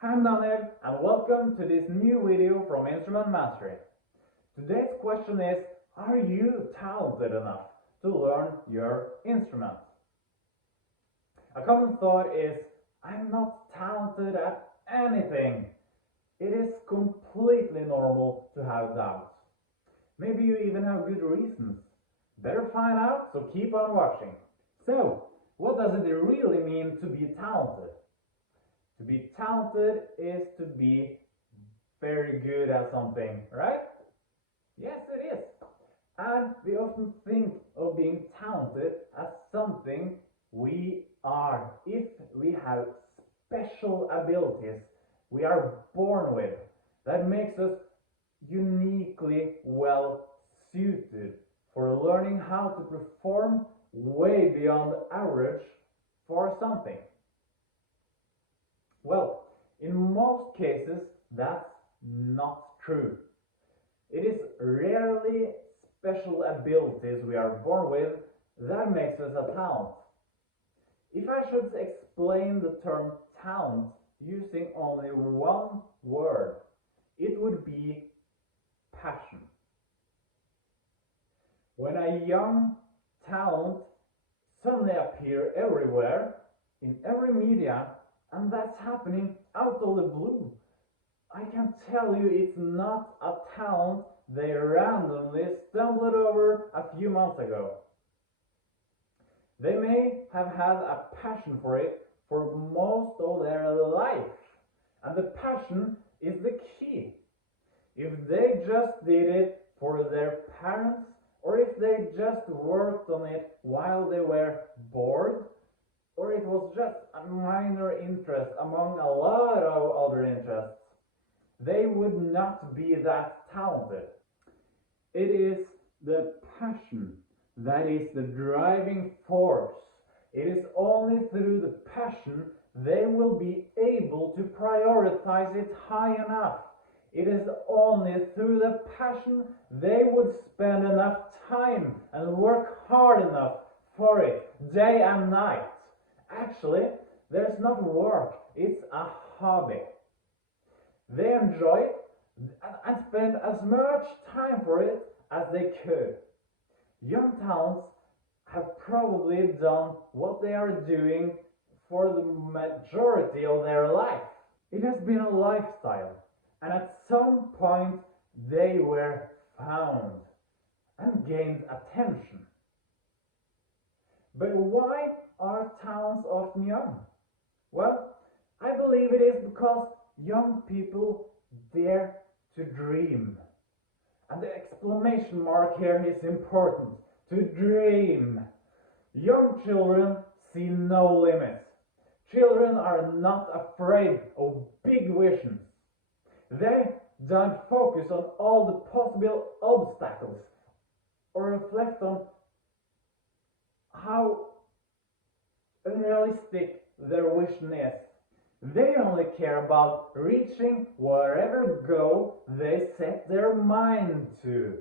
I'm Daniel and welcome to this new video from Instrument Mastery. Today's question is, are you talented enough to learn your instrument? A common thought is, I'm not talented at anything. It is completely normal to have doubts. Maybe you even have good reasons. Better find out, so keep on watching. So, what does it really mean to be talented? To be talented is to be very good at something, right? Yes, it is. And we often think of being talented as something we are, if we have special abilities we are born with that makes us uniquely well suited for learning how to perform way beyond average for something. Well, in most cases, that's not true. It is rarely special abilities we are born with that makes us a talent. If I should explain the term talent using only one word, it would be passion. When a young talent suddenly appears everywhere, in every media, and that's happening out of the blue, I can tell you it's not a talent they randomly stumbled over a few months ago. They may have had a passion for it for most of their life, and the passion is the key. If they just did it for their parents, or if they just worked on it while they were bored, or it was just a minor interest among a lot of other interests, they would not be that talented. It is the passion that is the driving force. It is only through the passion they will be able to prioritize it high enough. It is only through the passion they would spend enough time and work hard enough for it, day and night. Actually, there's not work, it's a hobby. They enjoy it and spend as much time for it as they could. Young talents have probably done what they are doing for the majority of their life. It has been a lifestyle, and at some point they were found and gained attention. But why are talents often young? Well, I believe it is because young people dare to dream. And the exclamation mark here is important. To dream. Young children see no limits. Children are not afraid of big visions. They don't focus on all the possible obstacles or reflect on how unrealistic their vision is. They only care about reaching whatever goal they set their mind to.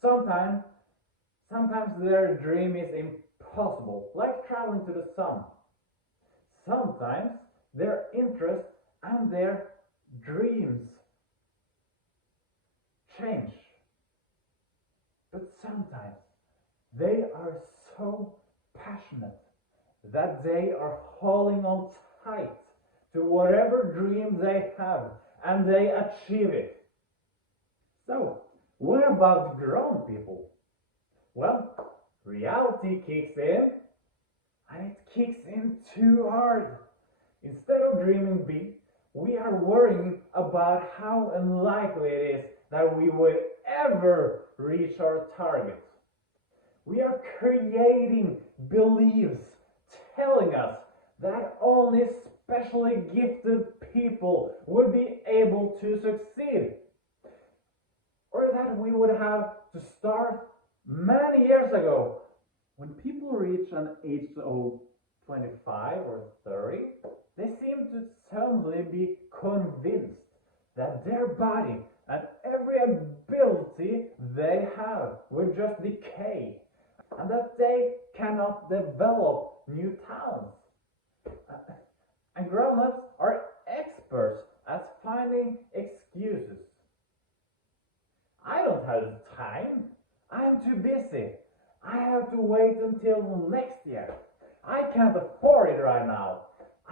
Sometimes their dream is impossible, like traveling to the sun. Sometimes their interests and their dreams change. But sometimes they are so passionate that they are holding on tight to whatever dream they have, and they achieve it. So, what about grown people? Well, reality kicks in, and it kicks in too hard. Instead of dreaming big, we are worrying about how unlikely it is that we would ever reach our targets. We are creating beliefs telling us that only specially gifted people would be able to succeed, or that we would have to start many years ago. When people reach an age of 25 or 30, they seem to suddenly be convinced that their body and every ability they have will just decay, and that they cannot develop new talents. And grown-ups are experts busy. I have to wait until next year. I can't afford it right now.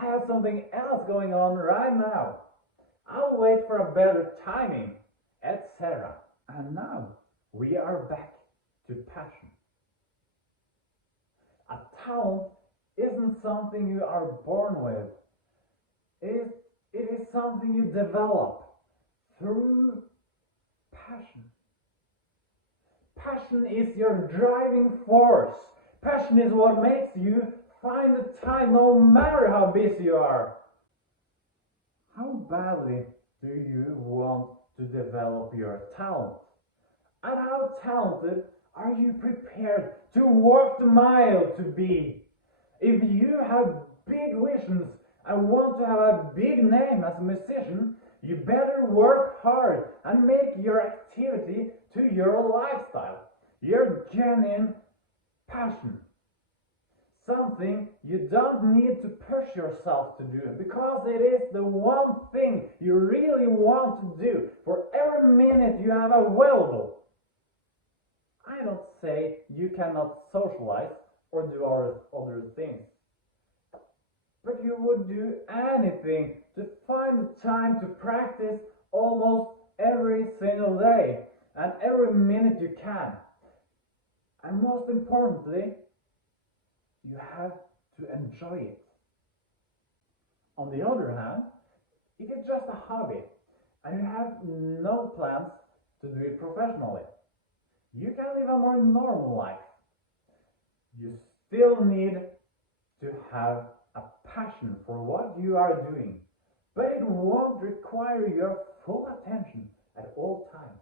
I have something else going on right now. I'll wait for a better timing, etc. And now we are back to passion. A talent isn't something you are born with. It is something you develop through passion. Passion is your driving force. Passion is what makes you find the time no matter how busy you are. How badly do you want to develop your talent? And how talented are you prepared to walk the mile to be? If you have big visions and want to have a big name as a musician, you better work hard and make your activity to your lifestyle, your genuine passion. Something you don't need to push yourself to do because it is the one thing you really want to do for every minute you have available. I don't say you cannot socialize or do other things, but you would do anything to find the time to practice almost every single day and every minute you can. And most importantly, you have to enjoy it. On the other hand, if it's just a hobby and you have no plans to do it professionally, you can live a more normal life. You still need to have a passion for what you are doing, but it won't require your full attention at all times.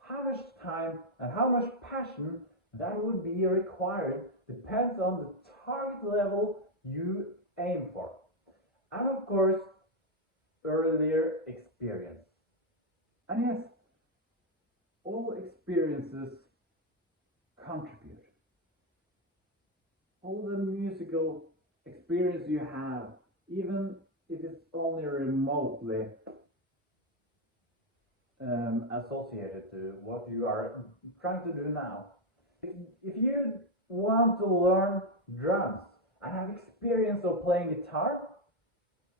How much time and how much passion that would be required depends on the target level you aim for, and of course, earlier experience. And yes, all experiences contribute. All the musical experience you have, even if it's only remotely associated to what you are trying to do now. If you want to learn drums and have experience of playing guitar,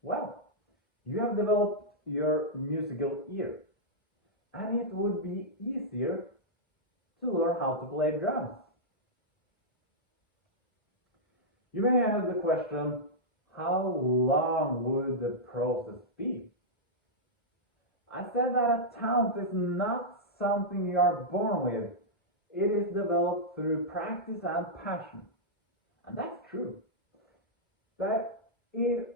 well, you have developed your musical ear, and it would be easier to learn how to play drums. You may have the question, how long would the process be? I said that a talent is not something you are born with. It is developed through practice and passion. And that's true. But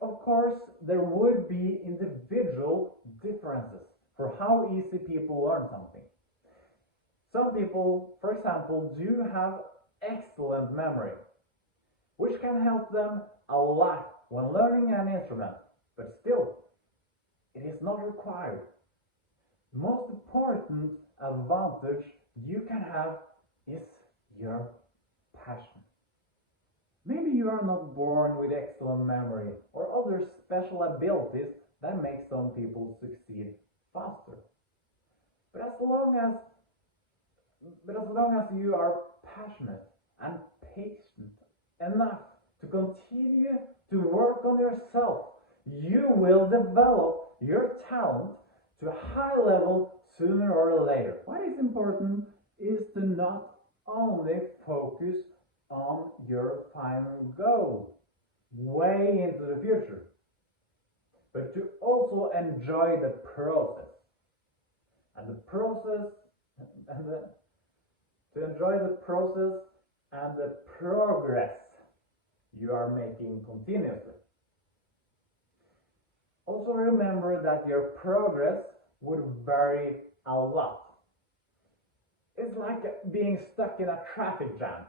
of course, there would be individual differences for how easy people learn something. Some people, for example, do have excellent memory, which can help them a lot when learning an instrument, but still, it is not required. The most important advantage you can have is your passion. Maybe you are not born with excellent memory or other special abilities that make some people succeed faster. But as long as you are passionate and patient enough to continue to work on yourself, you will develop your talent to a high level sooner or later. What is important is to not only focus on your final goal way into the future, but to also enjoy the process. And the process to enjoy the process and the progress you are making continuously. Also remember that your progress would vary a lot. It's like being stuck in a traffic jam.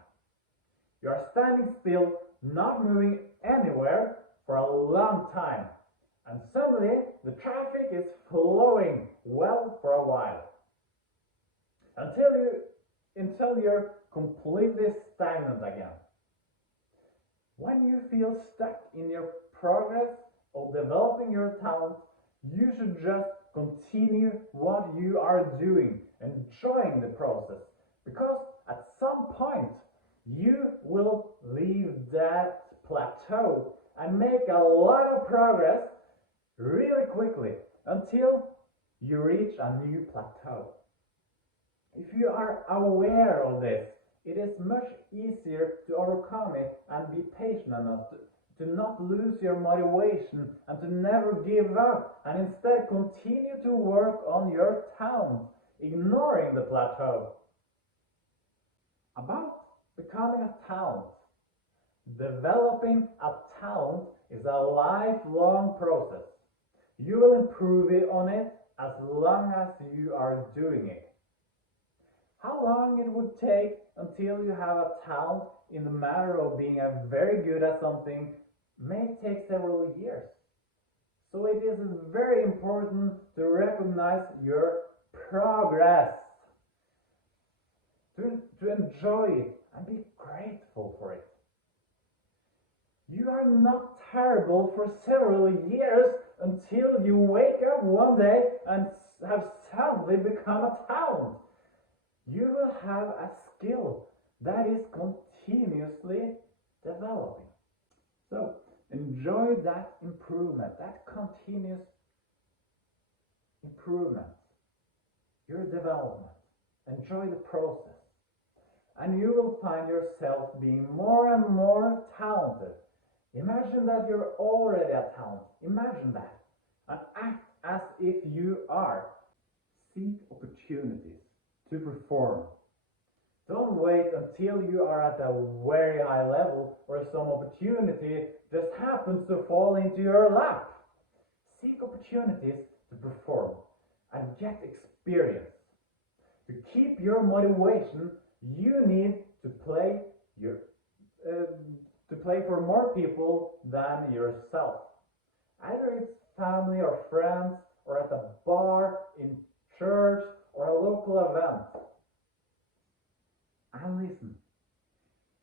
You are standing still, not moving anywhere for a long time, and suddenly the traffic is flowing well for a while, until you're completely stagnant again. When you feel stuck in your progress of developing your talent, you should just continue what you are doing, enjoying the process, Because at some point you will leave that plateau and make a lot of progress really quickly until you reach a new plateau. If you are aware of this, it is much easier to overcome it and be patient enough to not lose your motivation and to never give up and instead continue to work on your talent, ignoring the plateau. About becoming a talent. Developing a talent is a lifelong process. You will improve on it as long as you are doing it. How long it would take until you have a talent in the matter of being very good at something may take several years. So it is very important to recognize your progress, to enjoy it and be grateful for it. You are not terrible for several years until you wake up one day and have suddenly become a talent. You will have a skill that is continuously developing. So enjoy that improvement, that continuous improvement, your development. Enjoy the process. And you will find yourself being more and more talented. Imagine that you're already a talent. Imagine that. And act as if you are. Seek opportunities to perform. Don't wait until you are at a very high level where some opportunity just happens to fall into your lap. Seek opportunities to perform and get experience. To keep your motivation, you need to play for more people than yourself. Either it's family or friends, or at a bar, in church, or a local event. And listen.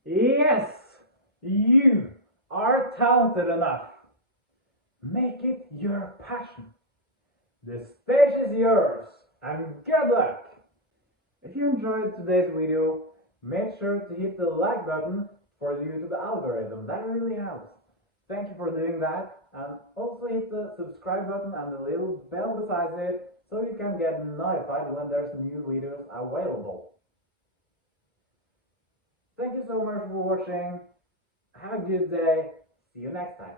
Yes, you are talented enough. Make it your passion. The stage is yours, and good luck! If you enjoyed today's video, make sure to hit the like button for the YouTube algorithm. That really helps. Thank you for doing that, and also hit the subscribe button and the little bell beside it so you can get notified when there's new videos available. Thank you so much for watching. Have a good day. See you next time.